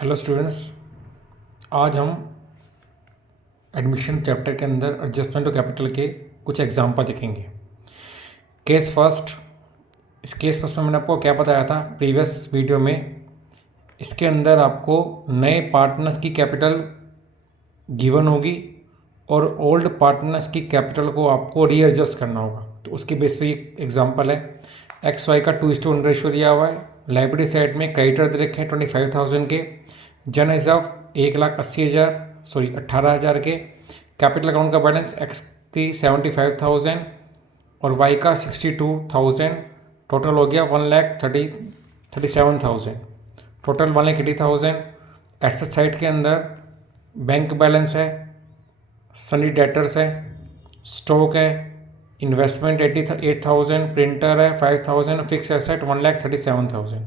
Hello students, आज हम admission chapter के अंदर एडजस्टमेंट ऑफ कैपिटल के कुछ एग्जाम्पल देखेंगे। Case first. इस केस फर्स्ट में मैंने आपको क्या बताया था प्रीवियस वीडियो में। इसके अंदर आपको नए पार्टनर्स की कैपिटल गिवन होगी और ओल्ड पार्टनर्स की कैपिटल को आपको रीएडजस्ट करना होगा। तो उसके बेस पे एक एग्जांपल है। एक्स वाई का 2:1 रेशियो दिया हुआ है। लाइबिलिटी साइड में क्रेडिटर दे रखे हैं 25,000 के, जन रिजर्व 18,000 के, कैपिटल अकाउंट का बैलेंस एक्स की 75,000 और वाई का 62,000। टोटल हो गया 1,37,000। टोटल 1,80,000। एसेट साइड के अंदर बैंक बैलेंस है, सनी डेटर्स है, स्टॉक है, इन्वेस्टमेंट 88,000, प्रिंटर है 5,000, फिक्स एसेट 1,37,000।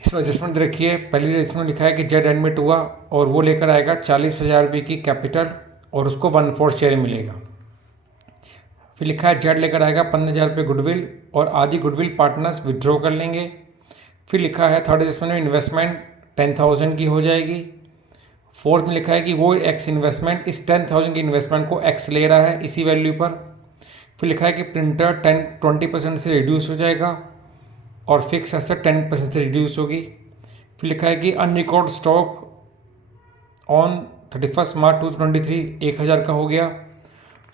इसमें एडजस्टमेंट रखिए। पहली एडजस्टमेंट लिखा है कि जेड एडमिट हुआ और वो लेकर आएगा 40,000 रुपये की कैपिटल और उसको 1/4 शेयर मिलेगा। फिर लिखा है जेड लेकर आएगा 15,000 रुपये गुडविल और आधी गुडविल पार्टनर्स विड्रॉ कर लेंगे। फिर लिखा है थर्ड एडजस्टमेंट में इन्वेस्टमेंट 10,000 की हो जाएगी। फोर्थ में लिखा है कि वो एक्स इन्वेस्टमेंट इस 10,000 की इन्वेस्टमेंट को एक्स ले रहा है इसी वैल्यू पर। फिर लिखा है कि प्रिंटर 20% से रिड्यूस हो जाएगा और फिक्स एसेट 10% से रिड्यूस होगी। फिर लिखा है कि अनरिकॉर्ड स्टॉक ऑन 31 मार्च 2023 1,000 का हो गया।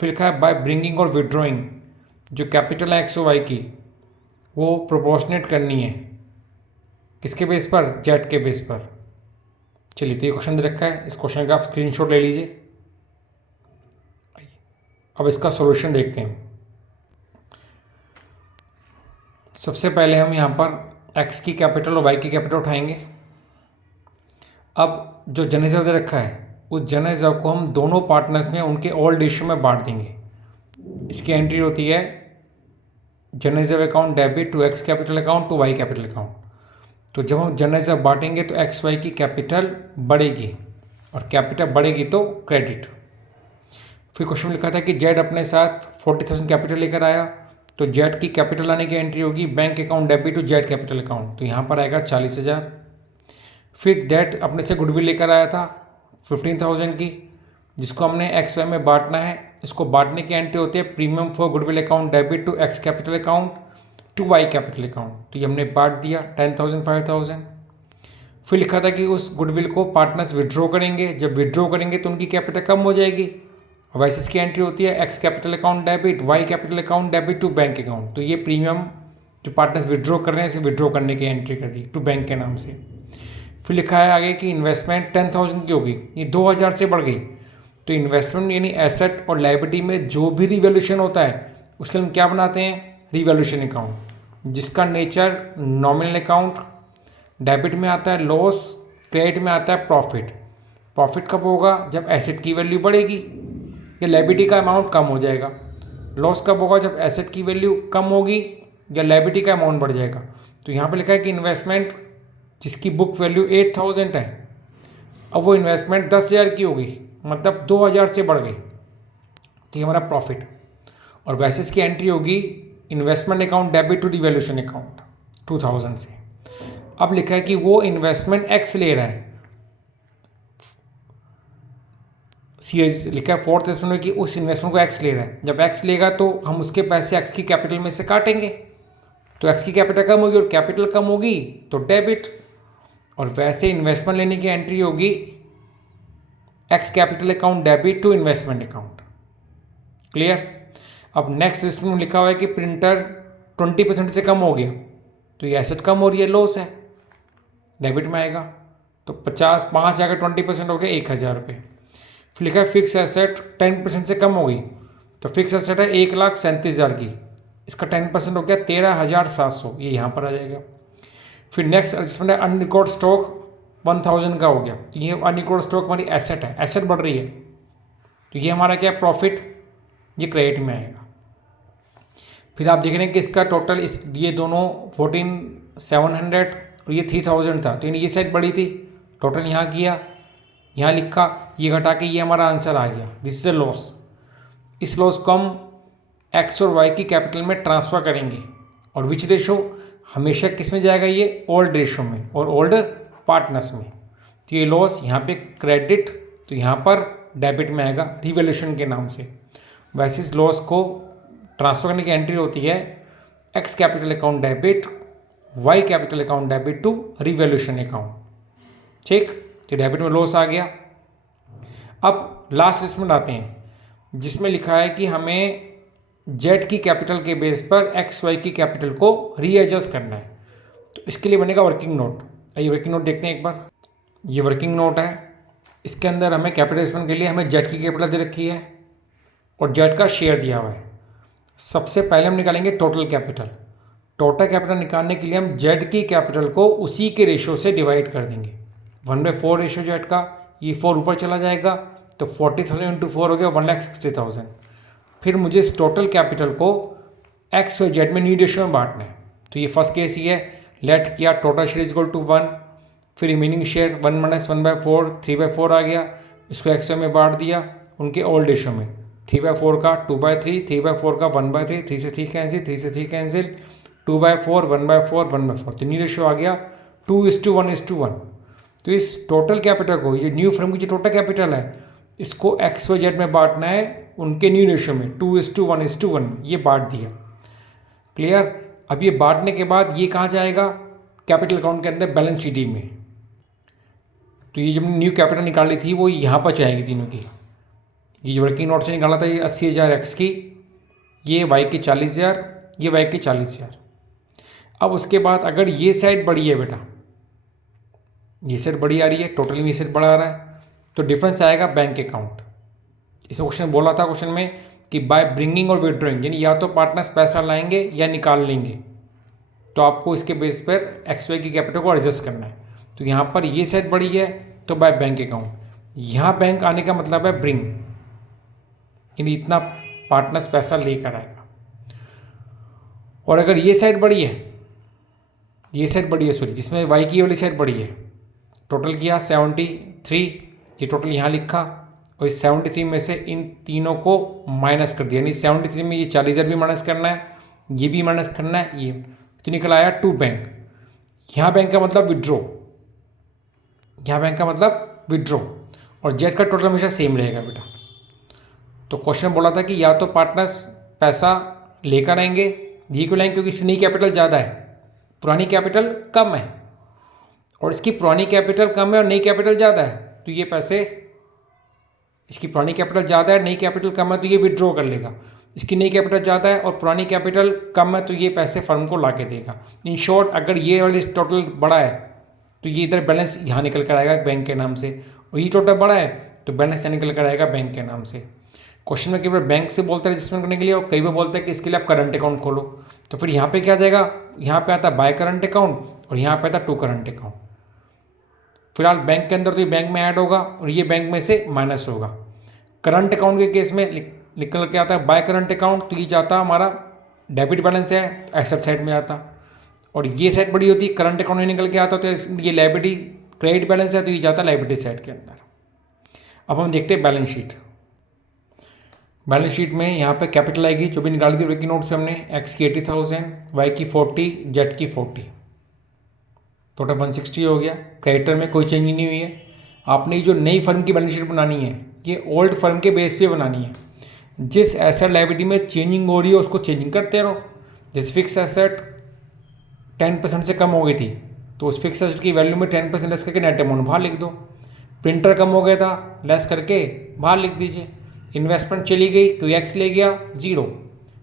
फिर लिखा है बाय ब्रिंगिंग और विड्रॉइंग जो कैपिटल है एक्स वाई की वो प्रोपोर्शनेट करनी है। किसके बेस पर? जेड के बेस पर। चलिए, तो ये क्वेश्चन दे रखा है। इस क्वेश्चन का आप स्क्रीनशॉट ले लीजिए। अब इसका सॉल्यूशन देखते हैं। सबसे पहले हम यहाँ पर x की कैपिटल और y की कैपिटल उठाएंगे। अब जो जन रिजर्व दे रखा है उस जन रिजर्व को हम दोनों पार्टनर्स में उनके ओल्ड रेशियो में बांट देंगे। इसकी एंट्री होती है general reserve account debit to x capital account to y capital account. तो जब हम जन रिजर्व बांटेंगे तो एक्स वाई की कैपिटल बढ़ेगी और कैपिटल बढ़ेगी तो क्रेडिट। फिर क्वेश्चन में लिखा था कि जेड अपने साथ 40,000 कैपिटल लेकर आया, तो जेड की कैपिटल आने की एंट्री होगी bank account debit to Z capital account. तो यहाँ पर आएगा 40,000। फिर जेड अपने से गुडविल लेकर आया था 15,000 की, जिसको हमने एक्स वाई में बांटना है। इसको बांटने की एंट्री होती है premium for goodwill account debit to X capital account to Y capital account. तो ये हमने बांट दिया 10,000 5,000। फिर लिखा था कि उस गुडविल को पार्टनर्स विड्रॉ करेंगे। जब विड्रॉ करेंगे तो उनकी कैपिटल कम हो जाएगी। वैसे इसकी एंट्री होती है X capital account debit Y capital account debit to bank account. तो ये प्रीमियम जो पार्टनर्स विड्रॉ कर रहे हैं इसे विड्रॉ करने की एंट्री कर दी टू बैंक के नाम से। फिर लिखा है आगे कि इन्वेस्टमेंट 10,000 की होगी, ये 2,000 से बढ़ गई। तो इन्वेस्टमेंट यानी एसेट और लायबिलिटी में जो भी रिवैल्यूएशन होता है उसके लिए हम क्या बनाते हैं? रिवैल्यूएशन अकाउंट, जिसका नेचर नॉमिनल अकाउंट। डेबिट में आता है लॉस, क्रेडिट में आता है प्रॉफिट। प्रॉफिट कब होगा? जब एसेट की वैल्यू बढ़ेगी या लायबिलिटी का अमाउंट कम हो जाएगा। लॉस कब होगा? जब एसेट की वैल्यू कम होगी या लायबिलिटी का अमाउंट बढ़ जाएगा। तो यहाँ पे लिखा है कि इन्वेस्टमेंट जिसकी बुक वैल्यू 8,000 है, अब वो इन्वेस्टमेंट 10,000 की होगी, मतलब 2,000 से बढ़ गई। तो ये हमारा प्रॉफिट। और वैसे इसकी एंट्री होगी investment account debit to revaluation account 2,000 से। अब लिखा है कि वो इन्वेस्टमेंट एक्स ले रहा है। सीरीज लिखा है फोर्थ इन्वेस्टमेंट कि उस इन्वेस्टमेंट को एक्स ले रहा है। जब एक्स लेगा तो हम उसके पैसे एक्स की कैपिटल में से काटेंगे, तो एक्स की कैपिटल कम होगी और कैपिटल कम होगी तो डेबिट। और वैसे इन्वेस्टमेंट लेने की एंट्री होगी X capital account debit to investment account. Clear? अब नेक्स्ट लिस्ट में लिखा हुआ है कि प्रिंटर 20% से कम हो गया, तो ये एसेट कम हो रही है, लॉस है, डेबिट में आएगा। तो 5 जाकर 20% हो गया 1,000 रुपये। फिर लिखा है फिक्स एसेट 10% से कम हो गई, तो फिक्स एसेट है 1,37,000 की, इसका 10% हो गया 13,700, ये यहाँ पर आ जाएगा। फिर नेक्स्ट एडजस्टमेंट है अनरिकॉर्ड स्टॉक 1,000 का हो गया, तो ये अनरिकॉर्ड स्टॉक हमारी एसेट है, एसेट बढ़ रही है, तो ये हमारा क्या प्रॉफिट, ये क्रेडिट में आएगा। फिर आप देख रहे हैं कि इसका टोटल ये दोनों 14,700 और ये 3,000 था, तो ये साइड बढ़ी थी, टोटल यहाँ किया, यहाँ लिखा, ये घटा के ये हमारा आंसर आ गया। This is a loss. इस लॉस को हम एक्स और वाई की कैपिटल में ट्रांसफ़र करेंगे और विच रेशो? हमेशा किस में जाएगा? ये ओल्ड रेशो में और ओल्ड पार्टनर्स में। तो ये लॉस यहाँ पे क्रेडिट, तो यहाँ पर डेबिट में आएगा रिवैल्यूएशन के नाम से। वैसे इस लॉस को ट्रांसफर करने की एंट्री होती है X capital account debit Y capital account debit to revaluation account. ठीक, तो डेबिट में लॉस आ गया। अब लास्ट स्टेटमेंट आते हैं जिसमें लिखा है कि हमें जेड की कैपिटल के बेस पर एक्स वाई की कैपिटल को रीएडजस्ट करना है। तो इसके लिए बनेगा वर्किंग नोट। आइए वर्किंग नोट देखते हैं एक बार। ये वर्किंग नोट है, इसके अंदर हमें कैपिटलाइजेशन के लिए हमें जेड की कैपिटल दे रखी है और जेड का शेयर दिया हुआ है। सबसे पहले हम निकालेंगे टोटल कैपिटल। टोटल कैपिटल निकालने के लिए हम जेड की कैपिटल को उसी के रेशो से डिवाइड कर देंगे। 1/4 रेशो जेड का, ये 4 ऊपर चला जाएगा तो 40,000 इंटू 4 हो गया 1,60,000। फिर मुझे इस टोटल कैपिटल को एक्स वाई जेड में न्यू रेशो में बांटना है। तो ये फर्स्ट केस ही है, लेट किया टोटल शेयर इक्वल टू 1, फिर रिमेनिंग शेयर 1 - 1/4 3/4 आ गया। इसको एक्स वाई में बांट दिया उनके ओल्ड रेशो में। 3/4 का 2/3, 3/4 का 1/3, 3 से 3 कैंसिल, 3 से 3 कैंसिल, 2/4 1/4 1/4, तो न्यू रेशो आ गया 2:1:1। तो इस टोटल कैपिटल को, ये न्यू फर्म की जो टोटल कैपिटल है, इसको एक्स वाई जेड में बांटना है उनके न्यू रेशो में 2:1:1 में, ये बांट दिया। क्लियर। अब ये बांटने के बाद ये कहाँ जाएगा, कैपिटल अकाउंट के अंदर बैलेंस शीट में। तो ये जब न्यू कैपिटल निकाली थी वो यहाँ पर जाएगी तीनों की। ये वर्किंग नोट से निकाला था ये 80,000 एक्स की, ये वाई की 40,000, ये वाई की 40,000। अब उसके बाद अगर ये साइड बड़ी है बेटा, ये साइड बड़ी आ रही है, टोटली में ये साइड बड़ा आ रहा है, तो डिफरेंस आएगा बैंक अकाउंट। इसे क्वेश्चन बोला था क्वेश्चन में कि बाय ब्रिंगिंग और विड्रॉइंग, यानी या तो पार्टनर्स पैसा लाएंगे या निकाल लेंगे, तो आपको इसके बेस पर एक्स वाई की कैपिटल को एडजस्ट करना है। तो यहाँ पर ये साइड बड़ी है तो बाय बैंक अकाउंट, यहाँ बैंक आने का मतलब है ब्रिंग, यानी इतना पार्टनर्स पैसा लेकर आएगा। और अगर ये साइड बड़ी है, ये साइड बड़ी है सॉरी, जिसमें वाई की वाली साइड बड़ी है, टोटल किया 73, ये टोटल यहाँ लिखा और इस 73 में से इन तीनों को माइनस कर दिया, यानी 73 में ये 40,000 भी माइनस करना है, ये भी माइनस करना है, ये तो निकल आया 2 बैंक। यहाँ बैंक का मतलब विड्रॉ, यहाँ बैंक का मतलब विड्रॉ, और जेड का टोटल हमेशा सेम रहेगा बेटा। तो क्वेश्चन बोला था कि या तो पार्टनर्स पैसा लेकर आएंगे, ये क्यों लाएंगे, क्योंकि इसकी नई कैपिटल ज़्यादा है, पुरानी कैपिटल कम है, और इसकी पुरानी कैपिटल कम है और नई कैपिटल ज़्यादा है, तो ये पैसे, इसकी पुरानी कैपिटल ज़्यादा है नई कैपिटल कम है तो ये विड्रॉ कर लेगा, इसकी नई कैपिटल ज़्यादा है और पुरानी कैपिटल कम है तो ये पैसे फर्म को ला के देगा। इन शॉर्ट अगर ये वाली टोटल बड़ा है तो ये इधर बैलेंस यहाँ निकल कर आएगा बैंक के नाम से, और ये टोटल बड़ा है तो बैलेंस यहाँ निकल कर आएगा बैंक के नाम से। क्वेश्चन में कई बार बैंक से बोलते हैं रजिस्टरमेंट करने के लिए, और कई बार बोलते हैं कि इसके लिए आप करंट अकाउंट खोलो, तो फिर यहाँ पे क्या जाएगा, यहाँ पे आता है बाय करंट अकाउंट और यहाँ पे आता है टू करंट अकाउंट। फिलहाल बैंक के अंदर तो ये बैंक में ऐड होगा और ये बैंक में से माइनस होगा। करंट अकाउंट के केस में निकल के आता है बाय करंट अकाउंट, तो ये जाता हमारा डेबिट बैलेंस है तो एसेट साइड में आता, और ये साइड बड़ी होती है करंट अकाउंट में निकल के आता तो ये लायबिलिटी क्रेडिट बैलेंस है तो ये जाता है लायबिलिटी साइड के अंदर। अब हम देखते हैं बैलेंस शीट। बैलेंस शीट में यहाँ पे कैपिटल आएगी जो भी निकाली थी वर्किंग नोट से हमने, एक्स की 80,000, वाई की 40, जेड की 40, टोटल 160 हो गया। क्रेडिटर में कोई चेंज नहीं हुई है। आपने जो नई फर्म की बैलेंस शीट बनानी है ये ओल्ड फर्म के बेस पे बनानी है। जिस एसेट लायबिलिटी में चेंजिंग हो रही है उसको चेंजिंग करते रहो। जैसे फिक्स एसेट 10% से कम हो गई थी तो उस फिक्स एसेट की वैल्यू में 10% लेस करके नेट अमाउंट बाहर लिख दो। प्रिंटर कम हो गया था, लेस करके बाहर लिख दीजिए। इन्वेस्टमेंट चली गई, कोई एक्स ले गया 0।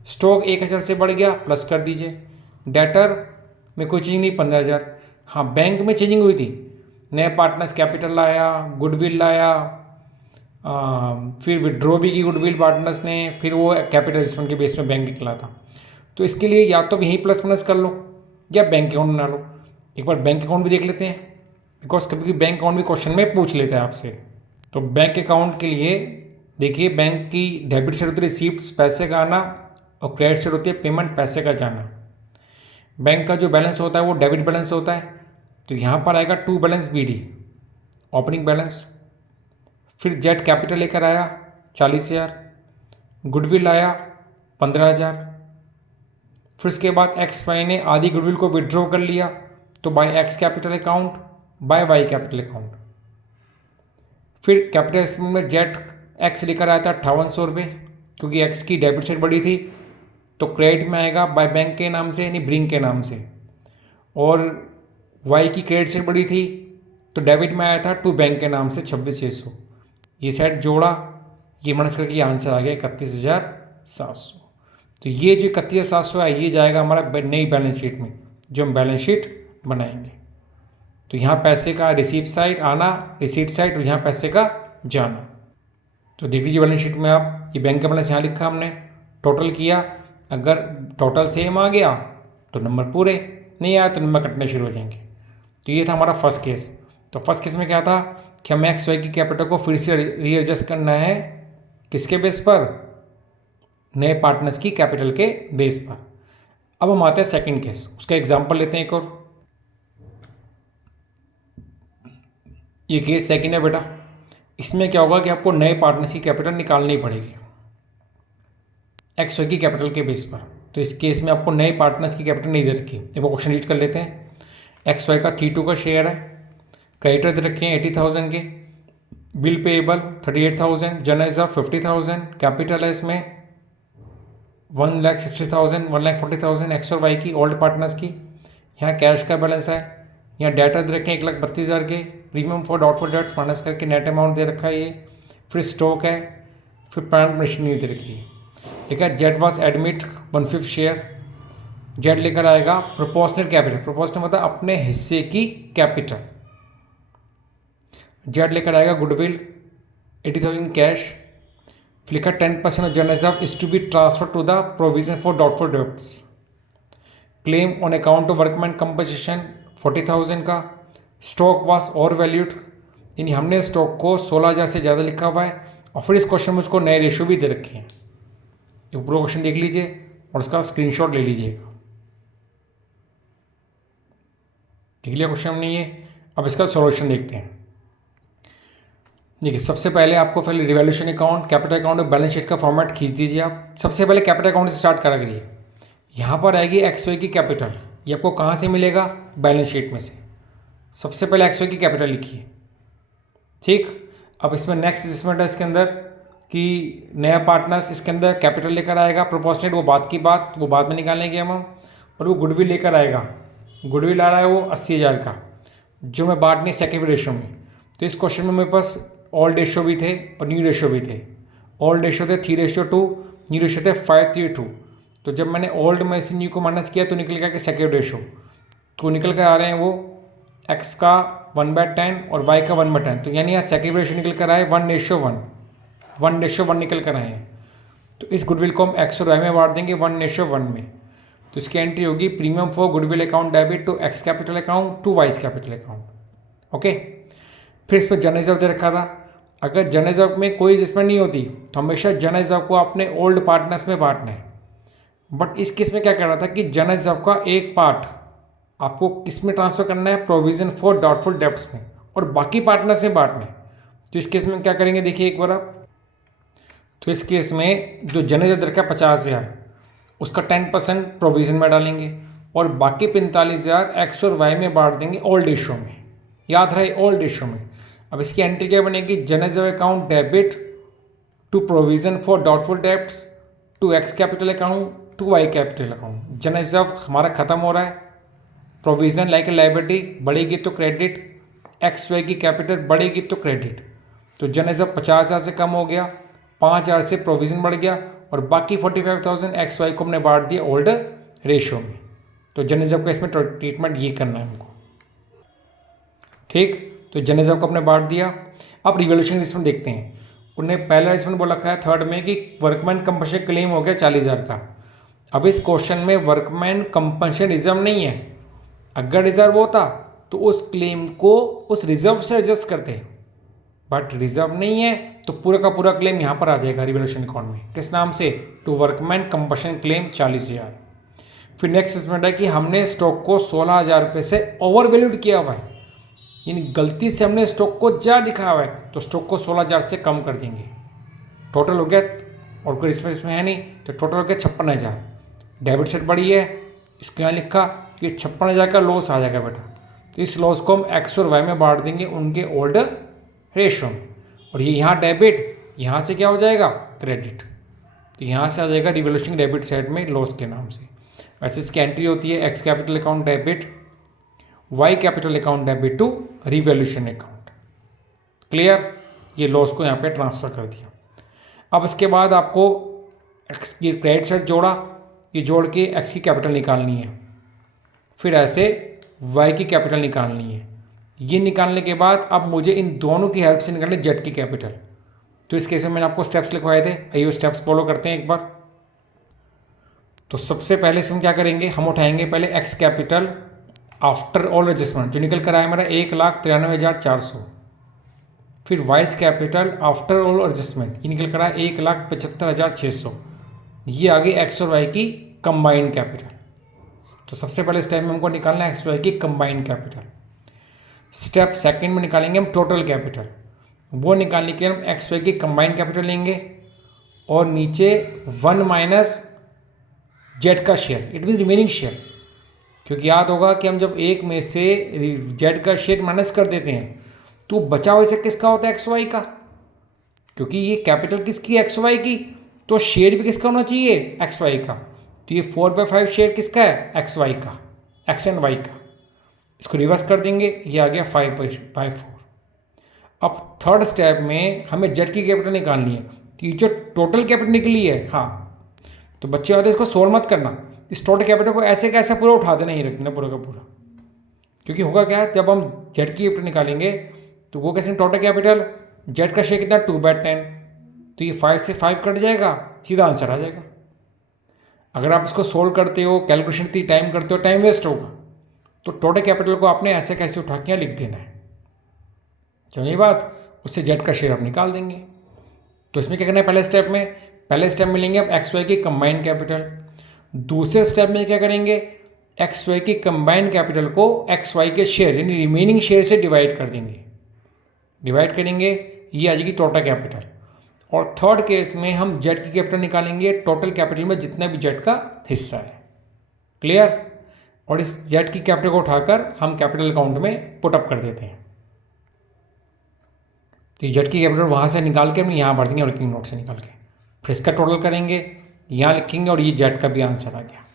स्टॉक 1,000 से बढ़ गया प्लस कर दीजिए। डेटर में कोई चेंज नहीं 15,000। हाँ बैंक में चेंजिंग हुई थी, नए पार्टनर्स कैपिटल लाया, गुडविल लाया, फिर विड्रॉ भी की गुडविल पार्टनर्स ने, फिर वो कैपिटल एडजस्टमेंट के बेस में बैंक निकला था। तो इसके लिए या तो यहीं प्लस माइनस कर लो या बैंक अकाउंट बना लो। एक बार बैंक अकाउंट भी देख लेते हैं, बिकॉज कभी कभी बैंक अकाउंट भी क्वेश्चन में पूछ लेता है आपसे। तो बैंक अकाउंट के लिए देखिए, बैंक की डेबिट साइड होती है रिसीप्ट्स पैसे का आना, और क्रेडिट साइड होती है पेमेंट पैसे का जाना। बैंक का जो बैलेंस होता है वो डेबिट बैलेंस होता है, तो यहाँ पर आएगा to balance BD opening balance. फिर जेड कैपिटल लेकर आया 40,000, गुडविल आया 15,000। फिर उसके बाद एक्स वाई ने आधी गुडविल को विड्रॉ कर लिया, तो by X capital account by Y capital account. फिर कैपिटल स्टेटमेंट में जेट एक्स लेकर आया था 5800 रुपये, क्योंकि एक्स की डेबिट साइड बड़ी थी तो क्रेडिट में आएगा बाय बैंक के नाम से यानी ब्रिंग के नाम से, और वाई की क्रेडिट साइड बड़ी थी तो डेबिट में आया था टू बैंक के नाम से 26,600। ये सेट जोड़ा, ये माइनस करके आंसर आ गया 31,700। तो ये जो 31,700 है ये जाएगा हमारा नई बैलेंस शीट में, जो हम बैलेंस शीट बनाएंगे। तो यहाँ पैसे का रिसीप्ट साइड आना, रिसीट साइड, और यहाँ पैसे का जाना। तो देख लीजिए बैलेंस शीट में आप, ये बैंक का बैलेंस यहाँ लिखा हमने, टोटल किया, अगर टोटल सेम आ गया तो नंबर पूरे, नहीं आया तो नंबर कटने शुरू हो जाएंगे। तो ये था हमारा फर्स्ट केस। तो फर्स्ट केस में क्या था कि हमें एक्स वाई की कैपिटल को फिर से रीएडजस्ट करना है, किसके बेस पर, नए पार्टनर्स की कैपिटल के बेस पर। अब हम आते हैं सेकंड केस, उसका एग्जांपल लेते हैं एक और। ये केस सेकंड है बेटा, इसमें क्या होगा कि आपको नए पार्टनर्स की कैपिटल निकालनी पड़ेगी एक्स वाई की कैपिटल के बेस पर। तो इस केस में आपको नए पार्टनर्स की कैपिटल नहीं दे रखी। एक बार क्वेश्चन रीड कर लेते हैं। एक्स वाई का T2 का शेयर है, क्रेडिटर दे रखे हैं 80,000 के, bill payable 38,000, general reserve 50,000, capital है इसमें 1,60,000, 1,40,000 एक्स और वाई की ओल्ड पार्टनर्स की। यहाँ कैश का बैलेंस है, यहाँ डेटा दे रखे हैं 1,32,000 के, premium for doubtful dates minus करके नेट अमाउंट दे रखा है ये, फिर स्टॉक है, फिर प्लांट मशीनरी दे रखी है। ठीक है, Z was admit 1/5 share, Z लेकर आएगा प्रोपोर्शनल कैपिटल, प्रोपोर्शनल मतलब अपने हिस्से की कैपिटल। जेड लेकर आएगा गुडविल 80,000 कैश, लिखा 10% of general reserve is to be transfer to the provision for doubtful debts. Claim on account of workman compensation 40,000 का। स्टॉक वॉज ओवर वैल्यूड, यानी हमने स्टॉक को 16,000 से ज़्यादा लिखा हुआ है, और फिर इस क्वेश्चन में उसको नए रेशियो भी दे रखे हैं। ये पूरा क्वेश्चन देख लीजिए और उसका स्क्रीनशॉट ले लीजिएगा। देख लिया क्वेश्चन हमने ये। अब इसका सॉल्यूशन देखते हैं। देखिए, सबसे पहले आपको पहले रिवैल्यूएशन अकाउंट, कैपिटल अकाउंट और बैलेंस शीट का फॉर्मेट खींच दीजिए आप। सबसे पहले कैपिटल अकाउंट से स्टार्ट करा करिए। यहाँ पर आएगी एक्स वाई की कैपिटल, ये आपको कहाँ से मिलेगा, बैलेंस शीट में से। सबसे पहले एक्स वाई की कैपिटल लिखिए। ठीक, अब इसमें नेक्स्ट एडजस्टमेंट है इसके अंदर कि नया पार्टनर्स इसके अंदर कैपिटल लेकर आएगा प्रोपोर्शनेट, वो बात की बात, वो बाद में निकालेंगे हम। और वो गुडविल लेकर आएगा, गुडविल आ रहा है वो 80,000 का, जो मैं बांटनी सेकेंड रेशो में। तो इस क्वेश्चन में मेरे पास ओल्ड रेशो भी थे और न्यू रेशो भी थे। ओल्ड रेशो थे 3:2, न्यू रेशो थे 5:2। तो जब मैंने ओल्ड में से न्यू को माइनस किया तो निकल गया कि सेकेंड रेशो, तो निकल कर आ रहे हैं वो एक्स का 1/10 और वाई का 1/10। तो यानी यहाँ सेकेंड रेशो निकल कर आए 1:1, 1:1 निकल कर आए हैं। तो इस गुडविल को हम एक्स और वाई में बांट देंगे 1:1 में। तो इसकी एंट्री होगी premium for goodwill account debit to X capital account to Y's capital account. Okay, फिर इस पर जनरल रिजर्व दे रखा था। अगर जनरल रिजर्व में कोई एडजस्टमेंट नहीं होती तो हमेशा जनरल रिजर्व को अपने ओल्ड पार्टनर्स में बांटना है। बट इस केस में क्या कर रहा था कि जनरल रिजर्व का एक पार्ट आपको किस में ट्रांसफर करना है, प्रोविजन फॉर डाउटफुल डेब्ट्स में, और बाकी पार्टनर्स में बांटना है। तो इस केस में क्या करेंगे देखिए एक बार आप। तो इस केस में जो जनरल रिजर्व रखा है 50,000, उसका 10% प्रोविजन में डालेंगे और बाकी 45,000 एक्स और वाई में बांट देंगे ओल्ड रेशो में। याद रहे ओल्ड रेशो में। अब इसकी एंट्री क्या बनेगी, general reserve account debit to provision for doubtful debts to X capital account to Y capital account. General reserve हमारा खत्म हो रहा है, प्रोविजन लाइक ए लायबिलिटी बढ़ेगी तो क्रेडिट, एक्स वाई की कैपिटल बढ़ेगी तो क्रेडिट। तो जनरल रिजर्व 50,000 से कम हो गया, 5,000 से प्रोविजन बढ़ गया और बाकी 45,000 एक्स वाई को हमने बांट दिया ओल्ड रेशो में। तो जनरल रिजर्व का इसमें ट्रीटमेंट ये करना है हमको। ठीक, तो जनरल रिजर्व को हमने बांट दिया। अब रिवॉल्यूशन एडजस्टमेंट देखते हैं। उन्हें पहला एडजस्टमेंट बोल रखा है थर्ड में कि वर्कमैन कंपनसेशन क्लेम हो गया 40,000 का। अब इस क्वेश्चन में वर्कमैन कंपनसेशन रिजर्व नहीं है। अगर रिजर्व होता तो उस क्लेम को उस रिजर्व से एडजस्ट करते, बट रिजर्व नहीं है तो पूरा का पूरा क्लेम यहाँ पर आ जाएगा रिवॉल्यूशन अकाउंट में। किस नाम से, टू वर्कमैन कंपनसेशन क्लेम 40,000। फिर नेक्स्ट एडजस्टमेंट है कि हमने स्टॉक को 16,000 रुपये से ओवर वैल्यूड किया हुआ है, यानी गलती से हमने स्टॉक को ज़्यादा दिखाया हुआ है, तो स्टॉक को 16,000 से कम कर देंगे। टोटल हो गया, और कोई इसमें है नहीं, तो टोटल हो गया 56,000। डेबिट साइड बढ़ी है, इसको यहाँ लिखा कि 56,000 का लॉस आ जाएगा बेटा। तो इस लॉस को हम एक्स और वाई में बांट देंगे उनके ओल्ड रेशो में। और ये यहाँ डेबिट, यहाँ से क्या हो जाएगा क्रेडिट, तो यहाँ से आ जाएगा रिवोल्यूशन डेबिट साइड में लॉस के नाम से। वैसे इसकी एंट्री होती है X capital account debit, Y capital account debit to revaluation account. Clear, ये लॉस को यहाँ पे ट्रांसफ़र कर दिया। अब इसके बाद आपको एक्स की क्रेडिट साइड जोड़ा, ये जोड़ के एक्स की कैपिटल निकालनी है, फिर ऐसे वाई की कैपिटल निकालनी है। ये निकालने के बाद अब मुझे इन दोनों की हेल्प से निकालनी जेड की कैपिटल। तो इस केस में मैंने आपको स्टेप्स लिखवाए थे, आइए स्टेप्स फॉलो करते हैं एक बार। तो सबसे पहले इसमें क्या करेंगे, हम उठाएंगे पहले x capital after all adjustment, जो निकल कर आया मेरा 1,93,400। फिर vice capital after all adjustment, ये निकल कर आया 1,75,600। ये आगे एक्स और वाई की कंबाइंड कैपिटल। तो सबसे पहले स्टेप में हमको निकालना है एक्स वाई की कंबाइंड कैपिटल। स्टेप सेकंड में निकालेंगे हम टोटल कैपिटल। वो निकालने के हम एक्स वाई की कंबाइंड कैपिटल लेंगे और नीचे 1 माइनस जेड का share, it mean remaining share, क्योंकि याद होगा कि हम जब एक में से जेड का शेयर माइनस कर देते हैं तो बचा हुआ से किसका होता है, एक्स वाई का, क्योंकि ये कैपिटल किसकी, एक्स वाई की, तो शेयर भी किसका होना चाहिए, एक्स वाई का। तो ये 4/5 शेयर किसका है, एक्स वाई का, एक्स एंड वाई का। इसको रिवर्स कर देंगे, ये आ गया 5/4। अब थर्ड स्टेप में हमें जेड की कैपिटल निकालनी है, तो ये जो टोटल कैपिटल निकली है, हाँ, तो बच्चे होते इसको सोल्व मत करना, इस टोटल कैपिटल को ऐसे कैसे पूरा उठा देना, ही रखना पूरा का पूरा, क्योंकि होगा क्या है, जब हम जेड की कैपिटल निकालेंगे तो वो कैसे, टोटल कैपिटल जेड का शेयर कितना 2/10, तो ये 5 से 5 कट जाएगा, सीधा आंसर आ जाएगा। अगर आप इसको सोल्व करते हो, कैलकुलेशन इतनी टाइम करते हो, टाइम वेस्ट होगा, तो टोटल कैपिटल को आपने ऐसे कैसे उठा के लिख देना है, चलिए बात, उससे जेड का शेयर आप निकाल देंगे। तो इसमें क्या करना है, पहले स्टेप में लेंगे आप एक्स वाई की कंबाइंड कैपिटल। दूसरे स्टेप में क्या करेंगे, एक्स वाई की कंबाइंड कैपिटल को एक्स वाई के शेयर यानी रिमेनिंग शेयर से डिवाइड कर देंगे, डिवाइड करेंगे, ये आ जाएगी टोटल कैपिटल। और थर्ड केस में हम जेड की कैपिटल निकालेंगे, टोटल कैपिटल में जितना भी जेड का हिस्सा है। क्लियर, और इस जेड की कैपिटल को उठाकर हम कैपिटल अकाउंट में पुट अप कर देते हैं। तो जेड की कैपिटल वहाँ से निकाल के हम यहाँ भर देंगे वर्किंग नोट से निकाल के, फिर इसका टोटल करेंगे, यहाँ लिखेंगे, और ये जेड का भी आंसर आ गया।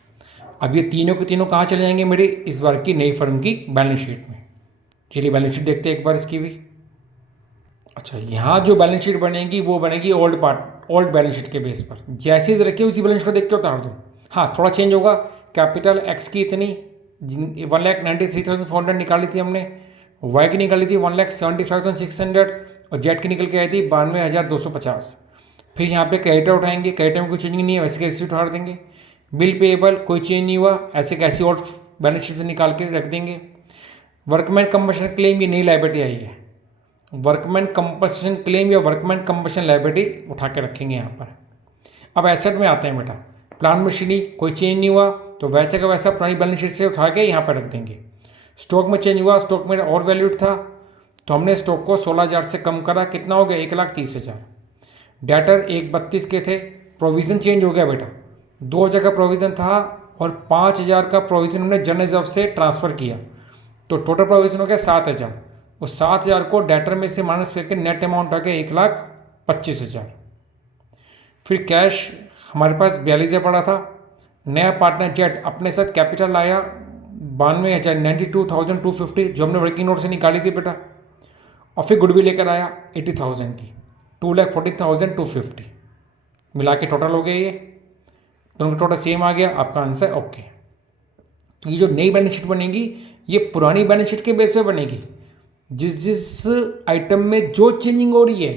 अब ये तीनों के तीनों कहाँ चले जाएंगे, मेरी इस बार की नई फर्म की बैलेंस शीट में। चलिए बैलेंस शीट देखते हैं एक बार इसकी भी। अच्छा, यहाँ जो बैलेंस शीट बनेगी वो बनेगी ओल्ड बैलेंस शीट के बेस पर, जैसे ही रखिए उसी बैलेंस शीट को देख के उतार दो। हाँ, थोड़ा चेंज होगा, कैपिटल एक्स की इतनी 1,93,400 निकाली थी हमने, वाई की निकाली थी 1,75,600 और जेड की निकल के आई थी 92,250। फिर यहाँ पे क्रेडिटर उठाएंगे, क्रेडिटर में कोई चेंज नहीं है, वैसे कैसे उठा देंगे। बिल पेएबल कोई चेंज नहीं हुआ, ऐसे कैसे और बैलेंस शीट से निकाल के रख देंगे। वर्कमैन कंपनसेशन क्लेम, ये नई लायबिलिटी आई है, वर्कमैन कंपनसेशन क्लेम या वर्कमैन कंपनसेशन लायबिलिटी उठा के रखेंगे यहाँ पर। अब एसेट में आते हैं बेटा, प्लांट मशीनरी कोई चेंज नहीं हुआ, तो वैसे का वैसा पुरानी बैलेंस शीट से उठा के यहाँ पर रख देंगे। स्टॉक में चेंज हुआ, स्टॉक में और वैल्यूड था, तो हमने स्टॉक को 16,000 से कम करा, कितना हो गया 1,30,000। डेटर 1,32 के थे, प्रोविज़न चेंज हो गया बेटा, 2,000 का प्रोविज़न था और 5,000 का प्रोविज़न हमने जनरल रिजर्व से ट्रांसफ़र किया, तो टोटल प्रोविज़न हो गया 7,000। उस 7,000 को डेटर में से माइनस करके नेट अमाउंट आ गया 1,25,000। फिर कैश हमारे पास 42,000 पड़ा था। नया पार्टनर जेड अपने साथ कैपिटल लाया 92,250 जो हमने वर्किंग नोट से निकाली थी बेटा, और फिर गुडविल लेकर आया 80,000 की, 2,40,250 मिला के टोटल हो गया ये, दोनों का टोटल सेम आ गया, आपका आंसर ओके। तो ये जो नई बैलेंस शीट बनेगी ये पुरानी बैलेंस शीट के बेस पे बनेगी, जिस आइटम में जो चेंजिंग हो रही है,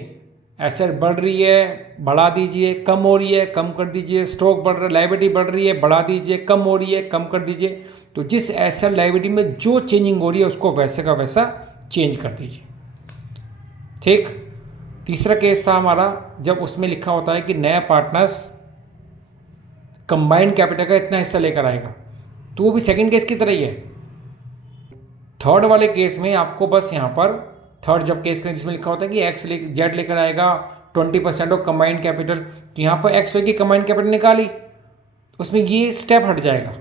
एसेट बढ़ रही है बढ़ा दीजिए, कम हो रही है कम कर दीजिए, स्टॉक बढ़ रहा है, लायबिलिटी बढ़ रही है बढ़ा दीजिए, कम हो रही है कम कर दीजिए, तो जिस एसेट लायबिलिटी में जो चेंजिंग हो रही है उसको वैसे का वैसा चेंज कर दीजिए। ठीक, तीसरा केस था हमारा जब उसमें लिखा होता है कि नया पार्टनर्स कंबाइंड कैपिटल का इतना हिस्सा लेकर आएगा, तो वो भी सेकंड केस की तरह ही है। थर्ड वाले केस में आपको बस यहाँ पर थर्ड जब केस करें जिसमें लिखा होता है कि एक्स जेड लेकर आएगा 20% ऑफ कंबाइंड कैपिटल, तो यहाँ पर एक्स वाई की कंबाइंड कैपिटल निकाली, उसमें ये स्टेप हट जाएगा।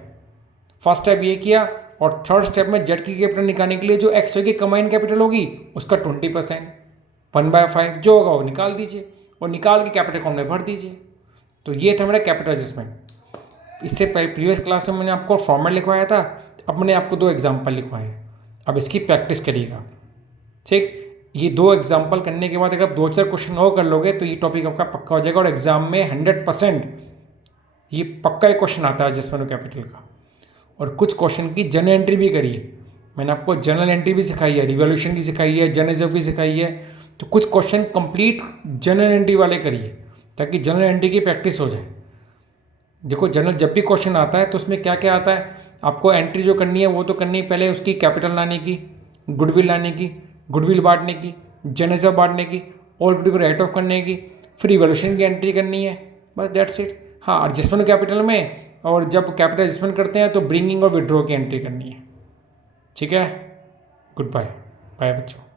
फर्स्ट स्टेप ये किया, और थर्ड स्टेप में जेड की कैपिटल निकालने के लिए जो एक्स वाई की कंबाइंड कैपिटल होगी उसका 20%, 1/5 जो होगा वो निकाल दीजिए और निकाल के कैपिटल अकाउंट में भर दीजिए। तो ये था मेरा कैपिटल एडजस्टमेंट। इससे प्रीवियस क्लास में मैंने आपको फॉर्मेट लिखवाया था, अब मैंने आपको 2 एग्जाम्पल लिखवाए हैं। अब इसकी प्रैक्टिस करिएगा, ठीक। ये 2 एग्जाम्पल करने के बाद अगर आप 2-4 क्वेश्चन और कर लोगे तो ये टॉपिक आपका पक्का हो जाएगा और एग्जाम में 100% ये पक्का एक क्वेश्चन आता है एडजस्टमेंट ऑफ कैपिटल का। और कुछ क्वेश्चन की जनरल एंट्री भी करिए, मैंने आपको जनरल एंट्री भी सिखाई है, रिवॉल्यूशन की सिखाई है, जनरल रिजर्व की सिखाई है। तो कुछ क्वेश्चन कंप्लीट जनरल एंट्री वाले करिए ताकि जनरल एंट्री की प्रैक्टिस हो जाए। देखो जनरल जब भी क्वेश्चन आता है तो उसमें क्या क्या आता है, आपको एंट्री जो करनी है वो तो करनी है, पहले उसकी कैपिटल लाने की, गुडविल लाने की, गुडविल बांटने की, जनरल रिजर्व बांटने की, ऑल गुडविल को राइट ऑफ करने की, फिर रिवॉल्यूशन की एंट्री करनी है, बस दैट्स इट। हाँ, एडजस्टमेंट कैपिटल में और जब कैपिटल एडजस्टमेंट करते हैं तो ब्रिंगिंग और विड्रॉ की एंट्री करनी है। ठीक है, गुड बाय, बाय बच्चों।